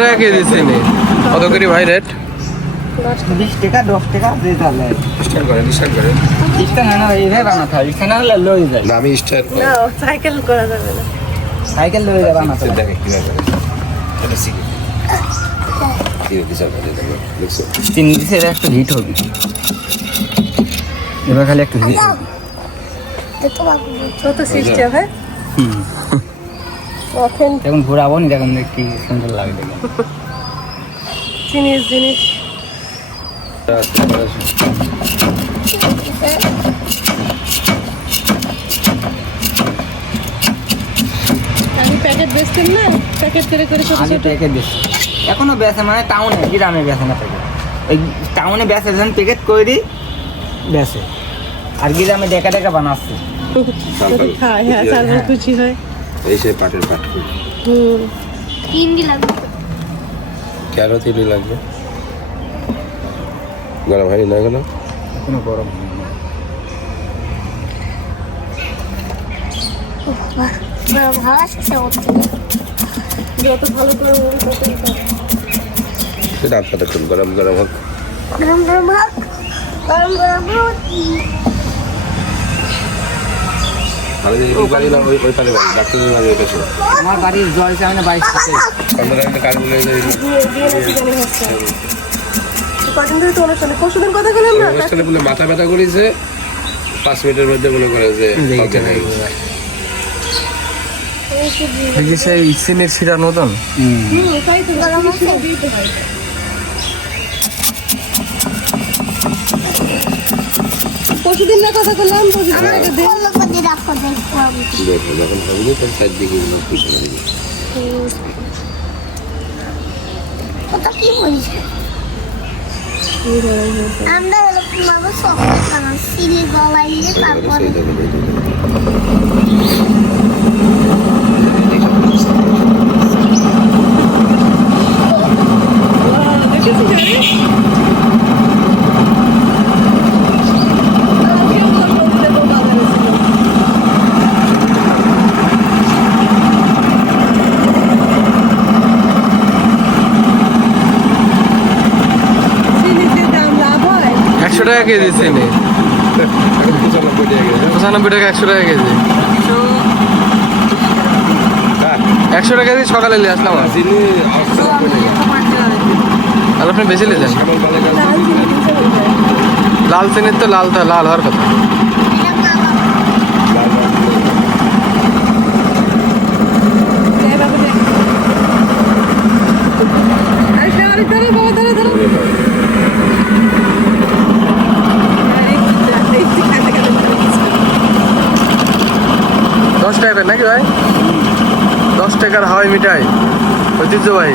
টাকা কেজি চিনি কত করে ভাই রেট? 20 টাকা 10 টাকা যে তাহলে স্টাইল করে ইস্টা না এইভাবে বানাতে হয়, ইস্টা না হলে লই যায়। না আমি স্টাইল না সাইকেল করা যাবে না। সাইকেল লই যায় বানাতে হয়। দেখে কিভাবে করে এটা শিখি কি বিচার করে দেখো 3 দিছে একটা হিট হবে, এবার খালি একটু হিট হবে। কত সিস্টেম হ্যাঁ এখন এখন ঘোরাবো নি, দেখুন কি সুন্দর লাগে দেখুন। জিনিস আমি প্যাকেট বেচতেন না, প্যাকেট করে করে ছোট আগে ছোট প্যাকেট বেশি এখনো বেচে, মানে টাউনে গ্রামে বেচে না প্যাকেট। ওই টাউনে বেচে যখন প্যাকেট করে দিই বেচে, আর গ্রামে ডেকা ডেকা বানাচ্ছে। খায় হ্যাঁ তারপর খুশি হয়। এই সেই পাটের পাট হুম 3 দিলাম। কেন তিল লাগবে গরম হয়নি না গেল এখনো গরম হয়নি। ভালো আছে যত ভালো করে মন ততই ভালো। সেটা আপনার দেখুন গরম গরম হোক গরম গরম ভাত, গরম গরম রুটি। আমি যদি এই বাড়ি না ওই পারে বাড়ি ডাক্তারের বাড়ি ওইটা ছিল আমার বাড়ির জল চাই না 22 টাকা। আমরা একটা কাজ বলে দিয়ে নাকি জানি হচ্ছে কদিন ধরে তো অনুষ্ঠানে পরশুদিন কথা বললাম না অনুষ্ঠানে বলে মাথা ব্যথা করেছে 5 মিনিটের মধ্যে মনে করে যে কালকে নাই এই যে সেই চিনির শিরার মতন তাই তো গরম আছে দিতে হয়। পরশুদিন না কথা বললাম পরশুদিন আগে দিন কত করে রাখো দেখো আমি। দেখো যখন হবে তখন সাইড দিকে গুলো পিছনে দিকে কত কি হইছে? আমরা হলো মাগো সব কারণ সিলি গলাইলে তারপর চিনিতে দাম লাভ হয়। 100 টাকা কেজি চিনি 95 টাকা 100 টাকা কেজি 100 টাকা কেজি সকালে নিয়ে আসলাম আর চিনি আর আপনি বেশি নিয়ে যান কেমন বলে গেল লাল চিনি দিতে হবে। লাল চিনির তো লাল হওয়ার কথা দে বাবু দে। আরে আরে ধরো বাবা ধরো ধরো। আরে এই খাতে খাতে 10 টাকা নাকি ভাই 10 টাকার হাওয়াই মিঠাই ঐতিহ্যবাহী